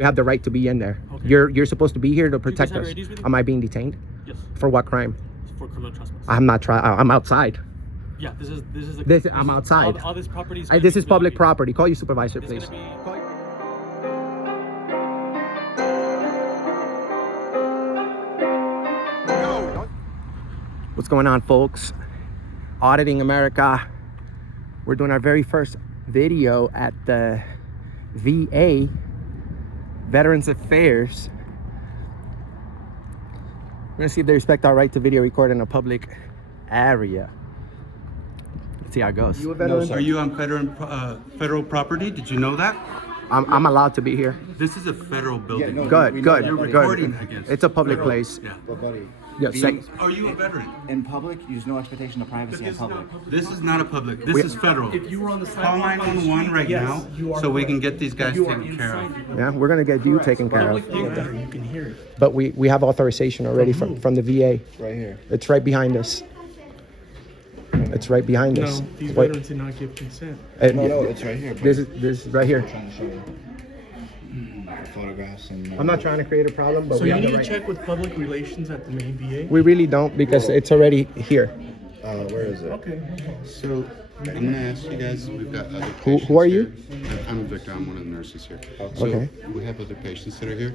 We have the right to be in there. Okay. You're supposed to be here to protect us. Am I being detained? Yes. For what crime? For criminal trespass. I'm not trying. I'm outside. Yeah, I'm outside. All this property is. This is public property. Call your supervisor, please. What's going on, folks? Auditing America. We're doing our very first video at the VA, Veterans Affairs. We're gonna see if they respect our right to video record in a public area. Let's see how it goes. You a veteran? No, are you on federal property? Did you know that? I'm allowed to be here. This is a federal building. Yeah, good. You're recording against it's a public place. Yeah. But buddy, Yeah, Are you a veteran? in public, there's no expectation of privacy in public. This is not a public. This is federal. If you were on the Call sidewalk, 911 right now, so we can get these guys taken care of. Yeah, we're gonna get you taken care of. you can hear it. But we have authorization already from the VA. Right here. It's right behind us. It's right behind us. No, these Wait, veterans did not give consent. No, it's right here. This is right here. I'm trying to show you. Photographs and. I'm not trying to create a problem, but So we you have need the to right. check with public relations at the main VA. We really don't because it's already here. Where is it? Okay. So I'm gonna ask you guys. We've got other. Who are you? Here. I'm Victor. I'm one of the nurses here. So Okay. we have other patients that are here.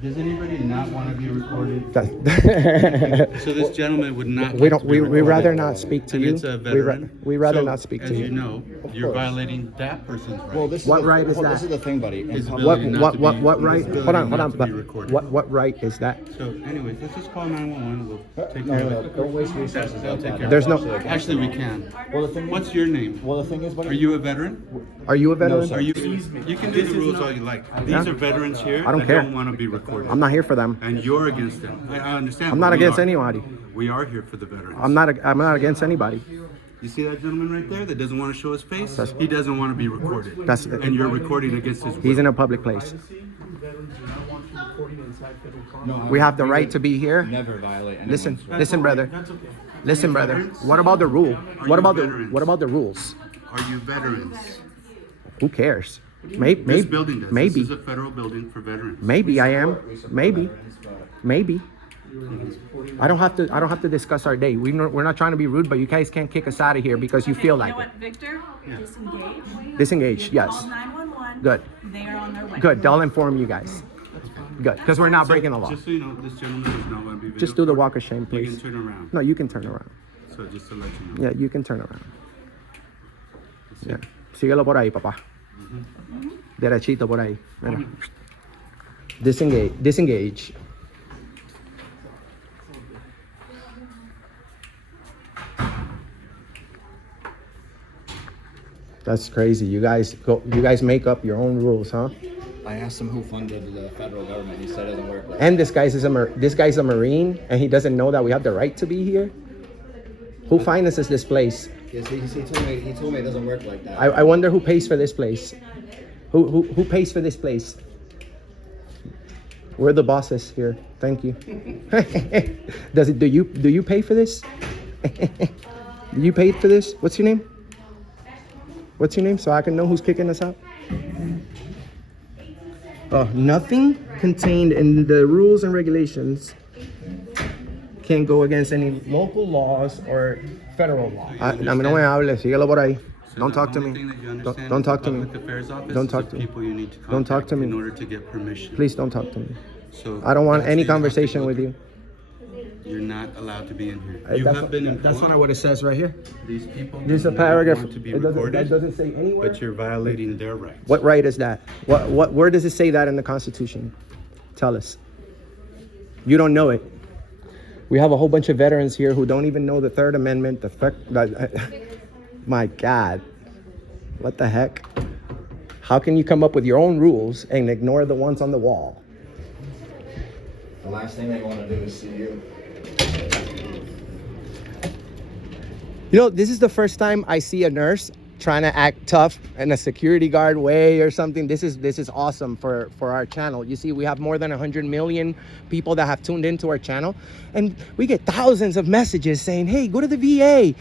Does anybody not want to be recorded? That- So this gentleman would not. we like don't. to be We recorded. rather not speak to And you. it's a veteran. We rather So, not speak as to you you. know, you're violating that person's right. Well, this What is right is hold, that? This is the thing, buddy. In His public, What ability not to be- what right? his ability Hold on. not to be But recorded. what right is that? So anyways, let's just call 911. We'll take No, care no, of it. don't waste resources. They'll take care of There's it. no. Actually, we can. Well, the thing. What's your name? Well, the thing is, buddy. Are you a veteran? Are you a veteran? sir. Are you? You can do the rules all you like. These are veterans here I don't that care. don't want to be recorded. I'm not here for them. And you're against them. I understand. I'm not but we against are. anybody. We are here for the veterans. I'm not against anybody. You see that gentleman right there that doesn't want to show his face? He doesn't want to be recorded. That's- and you're recording against his will. He's in a public place. Veterans do not want you recording inside federal No, combat. We have the right to be here. Never violate. Listen, anyone's listen, brother. That's okay. Listen, brother. What about the rule? Are What you about veterans? what about the rules? Are you veterans? Who cares? Maybe, This building does. maybe, This is a federal building for veterans. maybe I am. Maybe, maybe. I don't have to discuss our day. We're not trying to be rude, but you guys can't kick us out of here because you feel You like know it. what, Victor? Disengage. Disengage. Yes. Call 911. Good. They are on their way. Good. They'll inform you guys. Good. Because we're not breaking the law. Just so you know, this gentleman is not going to be Just do the video walk of shame, recorded. You please. can turn around. No, you can turn around. So just to let you know. Yeah, you can turn around. Yeah. Síguelo por ahí, papá. Derechito por ahí. Mira. Disengage. Disengage. That's crazy. You guys make up your own rules, huh? I asked him who funded the federal government. He said it doesn't work. Like And this guy's a Marine, and he doesn't know that we have the right to be here. Who finances this place? yes, he told me it doesn't work like that. I wonder who pays for this place. Who pays for this place? We're the bosses here. Thank you. Do you pay for this? Do you pay for this? What's your name? What's your name so I can know who's kicking us out? Nothing contained in the rules and regulations can go against any local laws or federal law. A mí no me hable, síguelo por ahí. So Don't the talk to only me. thing that you Don't understand talk is to the me. Public Affairs Office Don't is talk the to me. people you need to Don't talk contact to me. in order to get permission. Please don't talk to me. So I don't want that's any where you have to conversation go with through. you. You're not allowed to be in here. You That's have been that's informed. not what it says right here. These people There's a do not paragraph. want to be It doesn't, that recorded, doesn't say anywhere. but you're violating their rights. What right is that? Where does it say that in the Constitution? Tell us. You don't know it. We have a whole bunch of veterans here who don't even know the Third Amendment. My God, what the heck? How can you come up with your own rules and ignore the ones on the wall? The last thing they want to do is see you. You know, this is the first time I see a nurse trying to act tough in a security guard way or something. This is awesome for our channel. You see, we have more than 100 million people that have tuned into our channel, and we get thousands of messages saying, hey, go to the VA,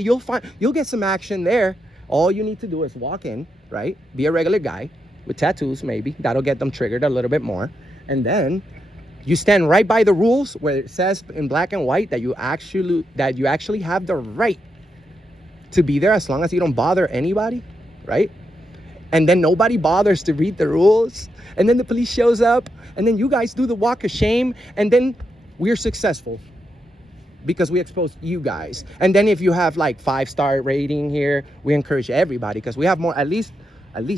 you'll get some action there. All you need to do is walk in, right? Be a regular guy, with tattoos, maybe. That'll get them triggered a little bit more. And then you stand right by the rules where it says in black and white that you actually have the right to be there as long as you don't bother anybody, right? And then nobody bothers to read the rules. And then the police shows up, and then you guys do the walk of shame, and then we're successful because we exposed you guys. And then if you have like 5-star rating here, we encourage everybody because we have more, at least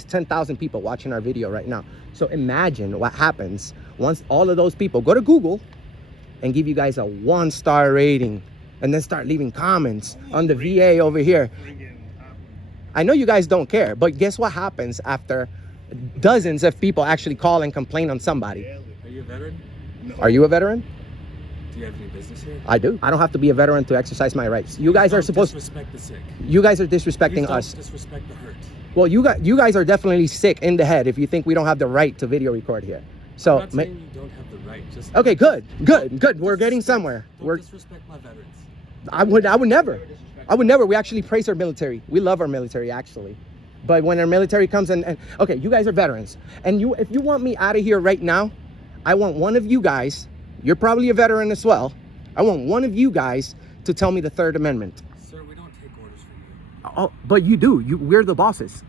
10,000 people watching our video right now. So imagine what happens once all of those people go to Google and give you guys a 1-star rating and then start leaving comments on the VA over here. I know you guys don't care, but guess what happens after dozens of people actually call and complain on somebody? Are you a veteran? No. Are you a veteran? Do you have any business here? I do. I don't have to be a veteran to exercise my rights. You guys are supposed to disrespect the sick. You guys are disrespecting us. Disrespect the hurt. Well, you guys are definitely sick in the head if you think we don't have the right to video record here. So I'm not saying you don't have the right. Just okay, good. We're getting somewhere. Don't disrespect my veterans. I would never. We actually praise our military. We love our military, actually. But when our military comes and okay, you guys are veterans. And if you want me out of here right now, I want one of you guys, you're probably a veteran as well. I want one of you guys to tell me the Third Amendment. Sir, we don't take orders from you. Oh, but you do. We're the bosses.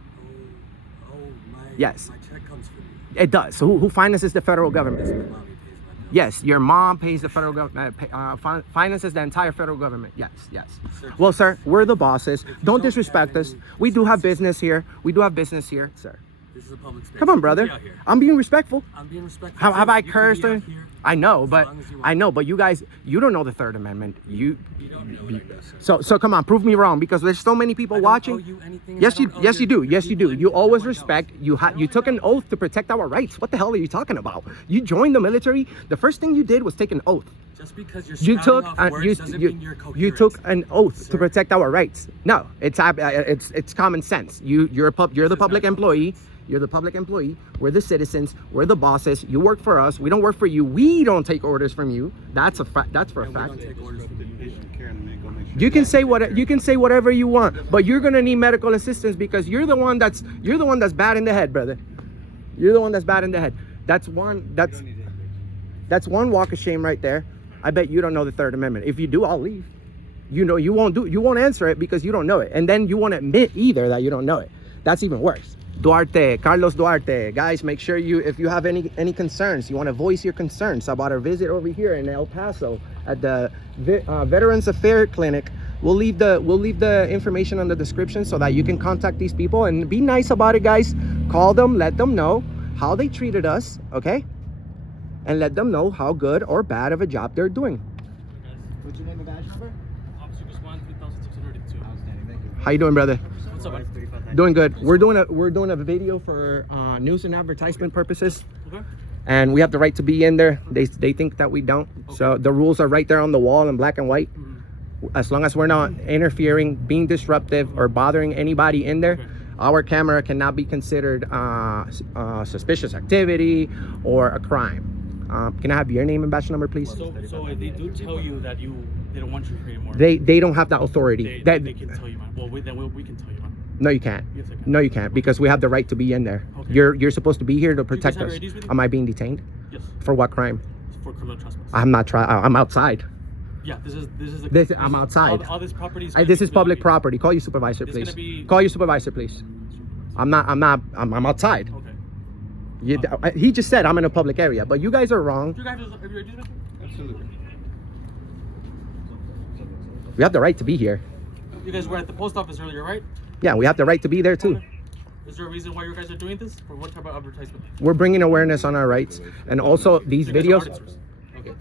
Yes. My check comes from you. It does. So who finances the federal government? My mommy pays my bills. Yes, your mom pays the federal government, finances the entire federal government. Yes. Sir, Well, sir, we're the bosses. Don't don't disrespect have us. any We do have business here. Sir. This is a public space. Come on, You can brother. be out here. I'm being respectful. I'm being respectful. Have too. I You can cursed? be out here I know, as but long as you I want. know, but you guys, you don't know the Third Amendment. You don't know what I know, sir. so come on, prove me wrong because there's so many people I don't watching. owe you anything. Yes, I you don't owe yes you do. your Yes, you people do. You anything. always No, I respect. don't. You No, took I an don't. oath to protect our rights. What the hell are you talking about? You joined the military. The first thing you did was take an oath. Just because you're You took spouting off words doesn't mean you're coherent. you took an oath to Sir. protect our rights. No, it's common sense. You're the public not employee. You're the public employee. We're the citizens. We're the bosses. You work for us. We don't work for you. We don't take orders from you. That's a fact. That's for a And we fact. don't take orders from you. Patient care and they go make sure. You can say whatever you want, but you're gonna need medical assistance because you're the one that's bad in the head, brother. You're the one that's bad in the head. That's one walk of shame right there. I bet you don't know the Third Amendment. If you do, I'll leave. You won't answer it because you don't know it, and then you won't admit either that you don't know it. That's even worse. Carlos Duarte, guys, make sure if you have any concerns, you want to voice your concerns about our visit over here in El Paso at the Veterans Affairs Clinic. We'll leave the information on the description so that you can contact these people and be nice about it, guys. Call them, let them know how they treated us, okay? And let them know how good or bad of a job they're doing. What's your name and badge number? Officer Guzman, 3682. Outstanding, thank you. How you doing, brother? What's up, buddy? Doing good. We're doing a video for news and advertisement purposes. Okay. And we have the right to be in there. They think that we don't. So the rules are right there on the wall in black and white. As long as we're not interfering, being disruptive, or bothering anybody in there, our camera cannot be considered suspicious activity or a crime. Can I have your name and badge number, please? So if they do tell you that they don't want you here anymore, They don't have that authority. they can tell you, man. Well, we can tell you, man. No, you can't. Yes, I can. No, you can't, because we have the right to be in there. Okay. You're supposed to be here to protect have us. your IDs with you? Am I being detained? Yes. For what crime? For criminal trespass. I'm not I'm outside. Yeah, this is. I'm outside. All this property is. This is public property. Call your supervisor, It's please. gonna be- Call your supervisor, please. I'm outside. Okay. He just said I'm in a public area, but you guys are wrong. Do you guys have your IDs with you? Absolutely. We have the right to be here. You guys were at the post office earlier, right? Yeah, we have the right to be there too. Is there a reason why you guys are doing this? For what type of advertisement? We're bringing awareness on our rights, and also these You guys are videos. auditors.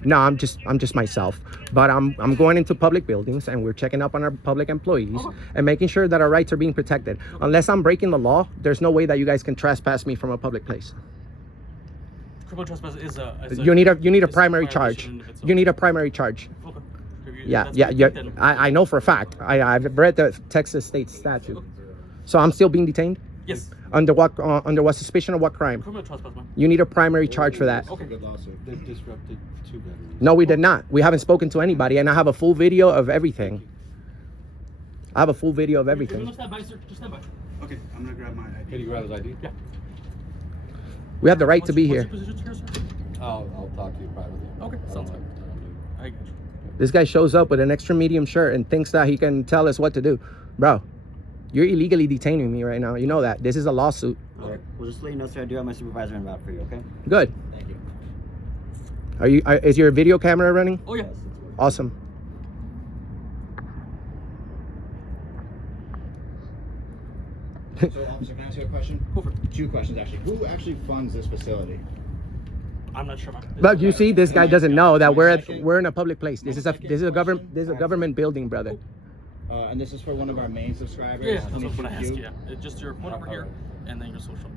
No, I'm just myself, but I'm going into public buildings and we're checking up on our public employees and making sure that our rights are being protected. Unless I'm breaking the law, there's no way that you guys can trespass me from a public place. Criminal trespass is a. You need a it's primary violation charge. in itself. You need a primary charge. Okay. Yeah, That's yeah, what yeah. then- I know for a fact. I've read the Texas state statute. So I'm still being detained? Yes. Under what suspicion of what crime? Criminal trespass, man. You need a primary charge for that. Okay. Good lawsuit. They disrupted two veterans. No, we did not. We haven't spoken to anybody, and I have a full video of everything. I have a full video of You're everything. gonna stand by, sir. Just stand by. Okay, I'm gonna grab my ID. Can you grab his ID? Yeah. We have the right to be here. What's your position here, sir? I'll talk to you privately. Okay, sounds good. I get you. This guy shows up with an extra medium shirt and thinks that he can tell us what to do. Bro, you're illegally detaining me right now. You know that. This is a lawsuit. Alright, well, just let you know, sir, I do have my supervisor en route for you, okay? Good. Thank you. Is your video camera running? Oh, yeah. Yes, it's working. Awesome. So, officer, can I ask you a question? Go for it. 2 questions, actually. Who actually funds this facility? I'm not sure, man. But you see, this guy doesn't know that we're in a public place. This is a government building, brother. And this is for one of our main subscribers. Yeah, that's what I 22Q. asked you. Yeah. It's just your phone number here, and then your social media.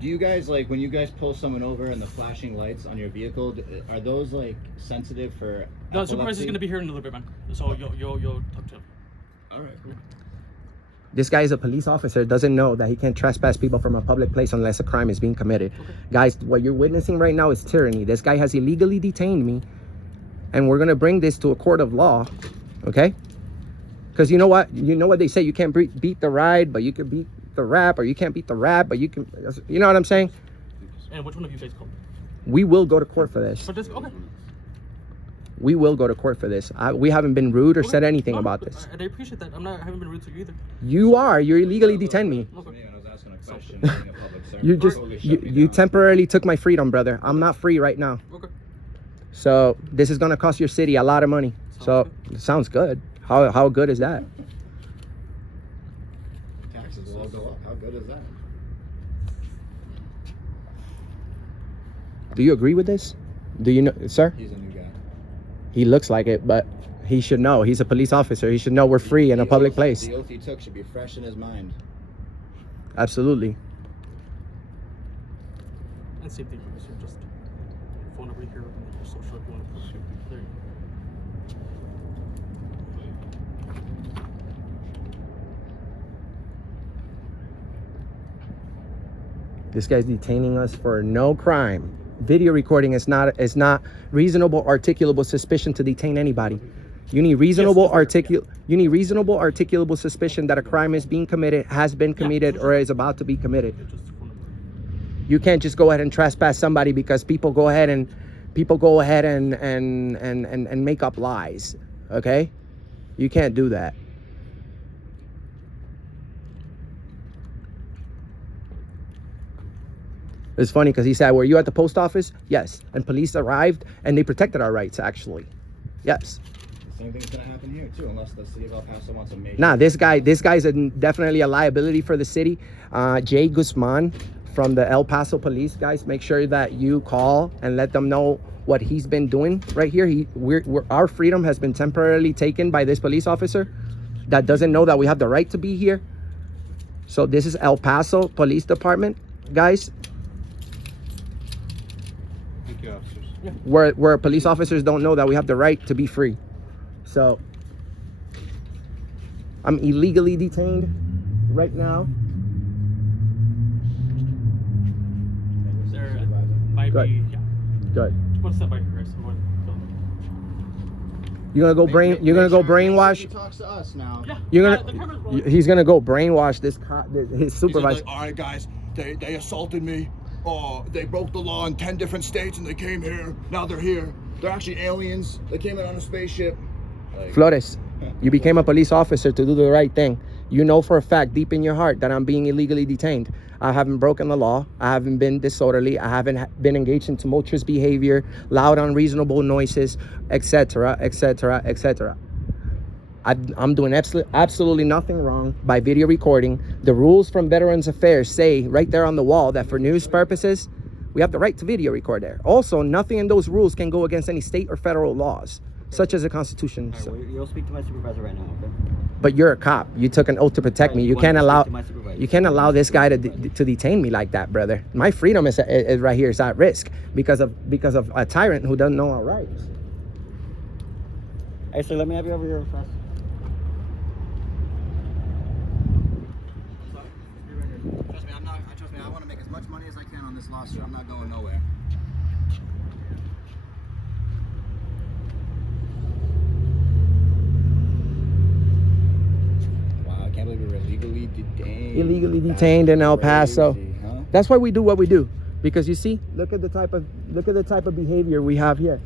Do you guys, like, when you guys pull someone over and the flashing lights on your vehicle, are those, like, sensitive for The supervisor's epilepsy? gonna be here in a little bit, man. So you'll talk to him. All right, cool. This guy is a police officer, doesn't know that he can't trespass people from a public place unless a crime is being committed. Okay. Guys, what you're witnessing right now is tyranny. This guy has illegally detained me, and we're gonna bring this to a court of law, okay? Because you know what? You know what they say, you can't beat the ride, but you can beat the rap, or you can't beat the rap, but you can, you know what I'm saying? And which one of you guys called? We will go to court for this. For this? Okay. We will go to court for this. We haven't been rude or said anything No, about this. I appreciate that. I haven't been rude to you either. You are. You're illegally detained me. I was asking a question. being a public servant. You just Totally shut me you down. temporarily took my freedom, brother. I'm not free right now. Okay. So this is gonna cost your city a lot of money. So it sounds good. How good is that? Taxes will all go up. How good is that? Do you agree with this? Do you know, sir? He's a new guy. He looks like it, but he should know. He's a police officer. He should know we're free in a public place. The oath he took should be fresh in his mind. Absolutely. And same thing for you, just phone number here and your social if you want to put it. There you go. This guy's detaining us for no crime. Video recording is not reasonable articulable suspicion to detain anybody. You need reasonable articulable suspicion that a crime is being committed, has been committed, or is about to be committed. Just phone number. You can't just go ahead and trespass somebody because people go ahead and make up lies. Okay? You can't do that. It's funny because he said, were you at the post office? Yes. And police arrived and they protected our rights, actually. Yes. The same thing's gonna happen here too, unless the city of El Paso wants a major. Nah, this guy's definitely a liability for the city. Jay Guzman from the El Paso police, guys, make sure that you call and let them know what he's been doing right here. Our freedom has been temporarily taken by this police officer that doesn't know that we have the right to be here. So this is El Paso Police Department, guys. Thank you, officers. Where police officers don't know that we have the right to be free. So I'm illegally detained right now. There might Good. be, yeah. Good. One step by here, so You're gonna go brainwash. He talks to us now. yeah. You're the camera's gonna rolling. he's gonna go brainwash his He said, supervisor. like, all right, guys, they assaulted me. They broke the law in 10 different states and they came here. Now they're here. They're actually aliens. They came in on a spaceship. Flores, you became a police officer to do the right thing. You know for a fact, deep in your heart, that I'm being illegally detained. I haven't broken the law. I haven't been disorderly. I haven't been engaged in tumultuous behavior, loud, unreasonable noises, etc., etc., etc. I'm doing absolutely nothing wrong by video recording. The rules from Veterans Affairs say right there on the wall that for news purposes, we have the right to video record there. Also, nothing in those rules can go against any state or federal laws, such as the Constitution. All right, well, you'll speak to my supervisor right now, okay? But you're a cop. You took an oath to protect me. You can't allow this guy to detain me like that, brother. My freedom is right here is at risk because of a tyrant who doesn't know our rights. Hey, sir, let me have you over here fast. Trust me, I want to make as much money as I can on this lawsuit. I'm not going nowhere. Wow, I can't believe we were illegally detained. Illegally detained in El Paso. Crazy, huh? That's why we do what we do. Because you see, look at the type of behavior we have here.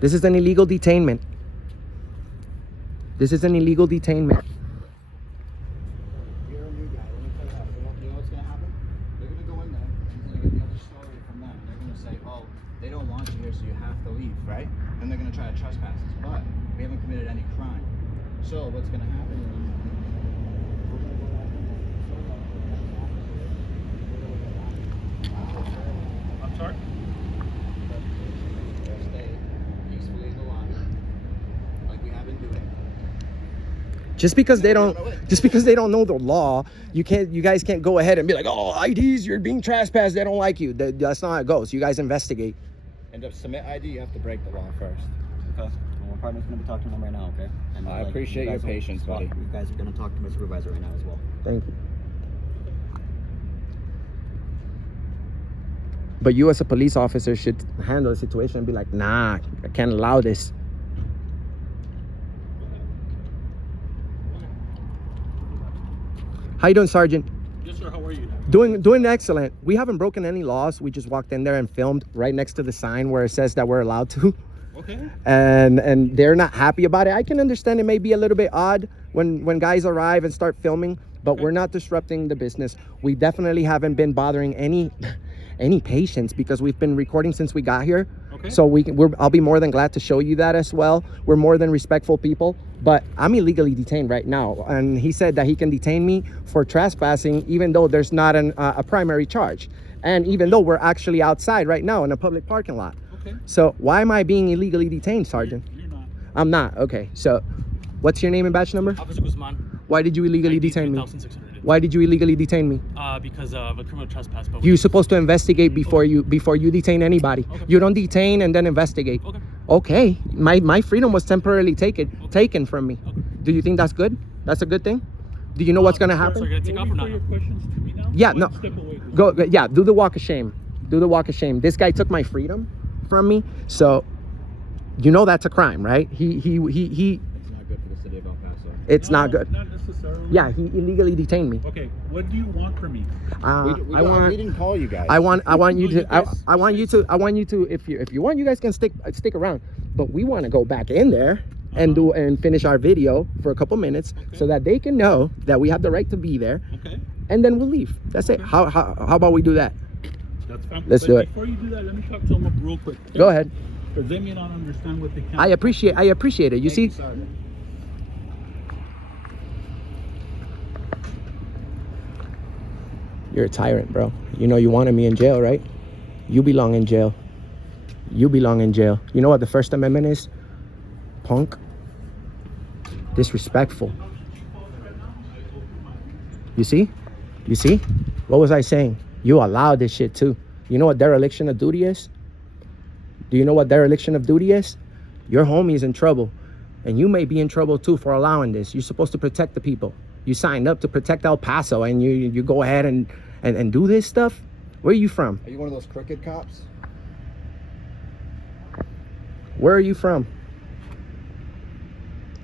This is an illegal detainment. This is an illegal detainment. You're a new guy. Let me tell you how. You know what's gonna happen? They're gonna go in there. He's gonna get the other story from them. They're gonna say, "Oh, they don't want you here, so you have to leave," right? And they're gonna try to trespass us, but we haven't committed any crime. So what's gonna happen is we're gonna go back in there. I'm sorry? They'll stay peacefully in the lobby, like we have been doing. Just because they don't know the law, you guys can't go ahead and be like, oh, IDs, you're being trespassed, they don't like you. That's not how it goes. You guys investigate. And to submit ID, you have to break the law first. Okay. Well, my partner's gonna be talking to them right now, okay? And I appreciate you your guys will- patience, buddy. You guys are gonna talk to my supervisor right now as well. Thank you. But you as a police officer should handle the situation and be like, nah, I can't allow this. How you doing, Sergeant? Yes, sir. How are you? Doing excellent. We haven't broken any laws. We just walked in there and filmed right next to the sign where it says that we're allowed to. Okay. And they're not happy about it. I can understand it may be a little bit odd when guys arrive and start filming, but we're not disrupting the business. We definitely haven't been bothering any patients because we've been recording since we got here. Okay. So I'll be more than glad to show you that as well. We're more than respectful people, but I'm illegally detained right now. And he said that he can detain me for trespassing, even though there's not a primary charge. And even though we're actually outside right now in a public parking lot. Okay. So why am I being illegally detained, Sergeant? You're not. I'm not. Okay. So what's your name and badge number? Officer Guzman. Why did you illegally detain me? 93,600. Why did you illegally detain me? Because of a criminal trespass. But You're supposed to investigate before you detain anybody. Okay. You don't detain and then investigate. Okay. Okay. My freedom was temporarily taken from me. Okay. Do you think that's good? That's a good thing? Do you know what's gonna So happen? you're gonna take off or not? Your questions to me now? Yeah, One no. step away. Go. Yeah. Do the walk of shame. Do the walk of shame. This guy took my freedom from me. So, you know that's a crime, right? He. It's not good for the city of El Paso. It's No, not good. Not necessarily. Yeah. He illegally detained me. Okay. What do you want from me? We didn't call you guys. I want you to. guys- I want you to. If you want, you guys can stick around. But we want to go back in there and finish our video for a couple minutes so that they can know that we have the right to be there, Okay. and then we'll leave. That's it. How about we do that? That's fine. Let's But do it. Before you do that, let me talk to them real quick. Okay? Go ahead. Because they may not understand what they can. I appreciate it. You see, Sergeant. you're a tyrant, bro. You know you wanted me in jail, right? You belong in jail. You belong in jail. You know what the First Amendment is? Punk. Disrespectful. You see? You see? What was I saying? You allowed this shit too. You know what dereliction of duty is? Do you know what dereliction of duty is? Your homie is in trouble. And you may be in trouble too for allowing this. You're supposed to protect the people. You signed up to protect El Paso and you go ahead and do this stuff? Where are you from? Are you one of those crooked cops? Where are you from?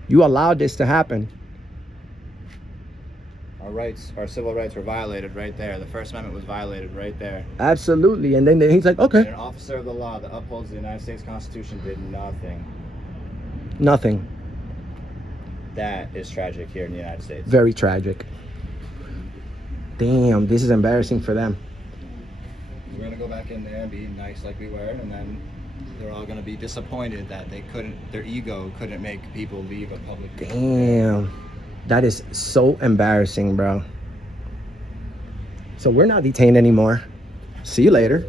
You allowed this to happen. Our civil rights were violated right there. The First Amendment was violated right there. Absolutely. And then he's like, And okay. an officer of the law that upholds the United States Constitution did nothing. Nothing. That is tragic here in the United States. Very tragic. Damn, this is embarrassing for them. We're gonna go back in there and be nice like we were, and then they're all gonna be disappointed that their ego couldn't make people leave a public. Damn. That is so embarrassing, bro. So we're not detained anymore. See you later.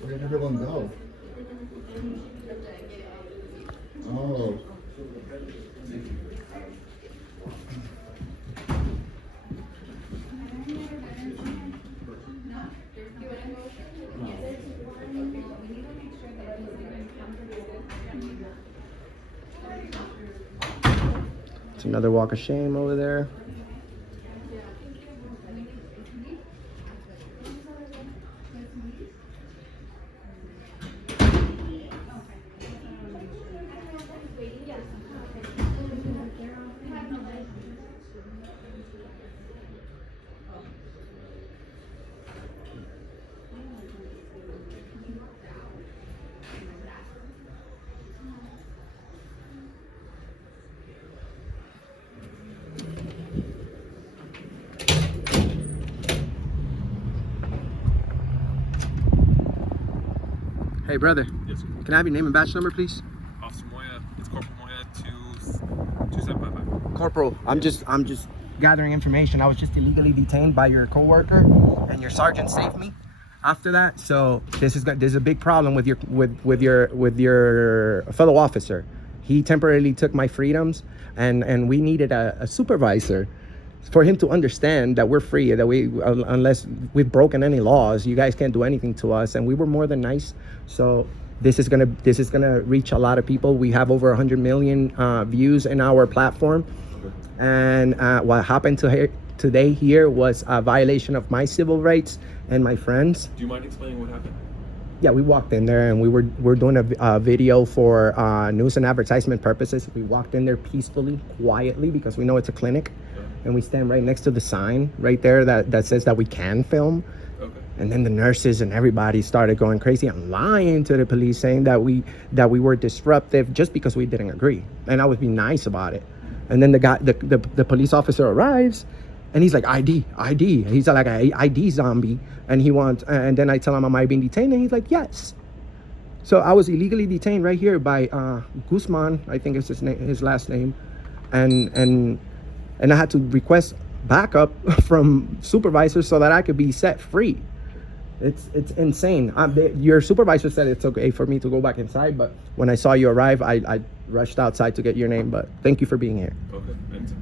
Where did everyone go? Oh. It's another walk of shame over there. Hey brother, Yes, sir. can I have your name and badge number, please? Officer Moya, it's Corporal Moya 2755. Corporal, I'm just gathering information. I was just illegally detained by your coworker, and your sergeant saved me after that. So there's a big problem with your fellow officer. He temporarily took my freedoms, and we needed a supervisor for him to understand that we're free, that unless we've broken any laws, you guys can't do anything to us. And we were more than nice. So this is gonna reach a lot of people. We have over 100 million views in our platform. And what happened today here was a violation of my civil rights and my friends. Do you mind explaining what happened? Yeah, we walked in there and we're doing a video for news and advertisement purposes. We walked in there peacefully, quietly, because we know it's a clinic. Okay. And we stand right next to the sign right there that says that we can film. Okay. And then the nurses and everybody started going crazy and lying to the police, saying that we were disruptive just because we didn't agree. And I was being nice about it. And then the police officer arrives, and he's like, ID. He's like a ID zombie, and and then I tell him, am I being detained? And he's like, yes. So I was illegally detained right here by Guzman, I think is his last name, and I had to request backup from supervisors so that I could be set free. It's insane. Your supervisor said it's okay for me to go back inside, but when I saw you arrive, I rushed outside to get your name. But thank you for being here. Okay.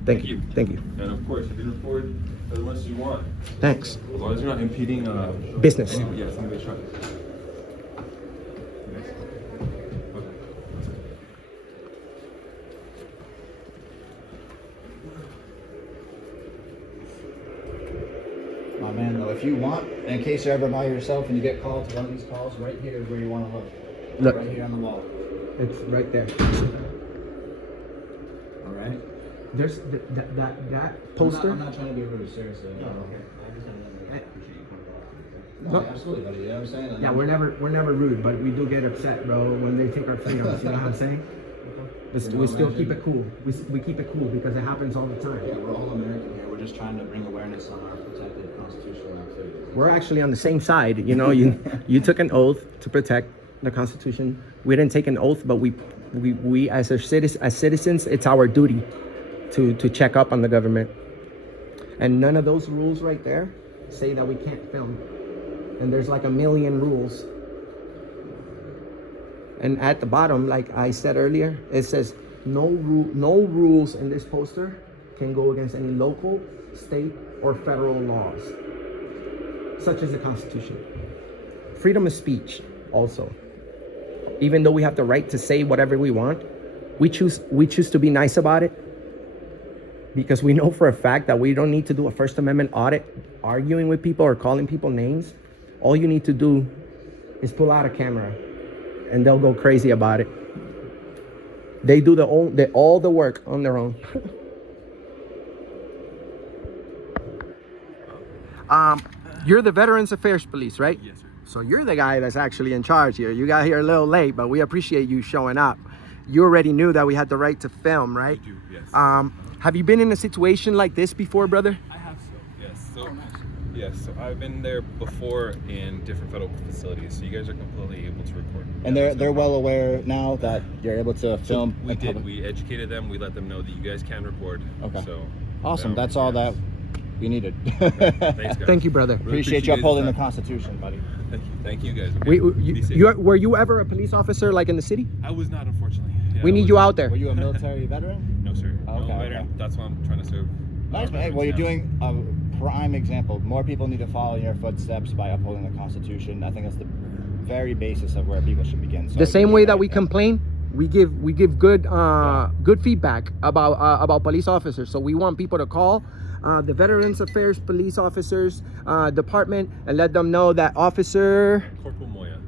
Thank you. Thank you. And of course, you can record as much as you want. Thanks. As long as you're not impeding Business. Yes, anybody's trying. Yes. Okay. My man, though, if you want, in case you're ever by yourself and you get called to one of these calls, right here is where you want to look. Look. Right here on the wall. It's right there. All right? There's that poster. I'm not trying to be rude, seriously. No, okay. I just appreciate you coming to No, No. absolutely, buddy. You know what I'm saying? And Yeah, we're never rude, but we do get upset, bro, when they take our freedoms. You know what I'm saying? We still keep it cool. We keep it cool because it happens all the time. Yeah, we're all American here. We're just trying to bring awareness on our protected constitutional activities. We're actually on the same side. You know, you took an oath to protect the Constitution. We didn't take an oath, but we as citizens, it's our duty to check up on the government. And none of those rules right there say that we can't film. And there's like a million rules. And at the bottom, like I said earlier, it says no rules in this poster can go against any local, state, or federal laws, such as the Constitution. Freedom of speech also. Even though we have the right to say whatever we want, we choose to be nice about it, because we know for a fact that we don't need to do a First Amendment audit arguing with people or calling people names. All you need to do is pull out a camera and they'll go crazy about it. They do all the work on their own. You're the Veterans Affairs Police, right? Yes, sir. So you're the guy that's actually in charge here. You got here a little late, but we appreciate you showing up. You already knew that we had the right to film, right? You do, yes. Have you been in a situation like this before, brother? I have yes. So I've been there before in different federal facilities, so you guys are completely able to record. And they're well aware now that you're able to film. We in did. public. We educated them. We let them know that you guys can record. Okay. So Awesome. That's all that we needed. Thanks, guys. Thank you, brother. Really Appreciate you your upholding the time. Constitution, buddy. Thank you guys. Okay? Be safe. Were you ever a police officer like in the city? I was not, unfortunately. Yeah, We I need was- you out there. Were you a military veteran? No, sir. Okay, No, veteran. okay. That's why I'm trying to serve. Nice, man. Hey, well, you're doing a prime example. More people need to follow in your footsteps by upholding the Constitution. I think that's the very basis of where people should begin. So The same you way did that we right there. complain We give good good feedback about police officers. So we want people to call the Veterans Affairs police officers department and let them know that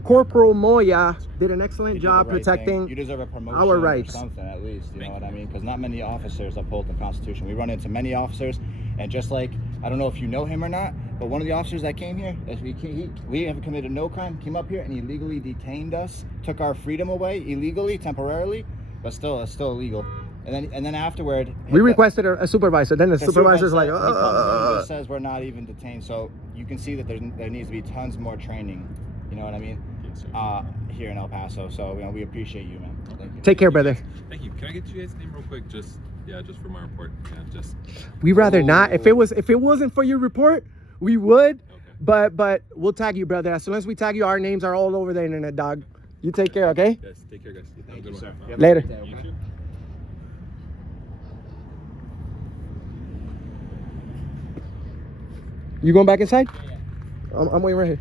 Corporal Moya did an excellent You did job the right protecting thing. You deserve a promotion our or rights. something at least. You know what I mean? Because not many officers uphold the Constitution. We run into many officers, and just like, I don't know if you know him or not, but one of the officers that came here, we haven't committed no crime, came up here and illegally detained us, took our freedom away illegally, temporarily, but still, it's still illegal. And then afterward, We requested a supervisor. Then the the supervisor's like, he comes in and just says we're not even detained. So you can see that there needs to be tons more training. You know what I mean? Yes, sir. Here in El Paso. So you know, we appreciate you, man. Thank you. take care, brother. Thank you. Can I get you guys' name real quick? Just for my report. Yeah, just We rather not. If it wasn't for your report, we would. okay. But we'll tag you, brother. As soon as we tag you, our names are all over the internet, dog. You take care, okay? Yes, take care, guys. Have a Thank good you, one. sir. Bye. Have a Later. good day, You okay? too. You going back inside? I'm waiting right here.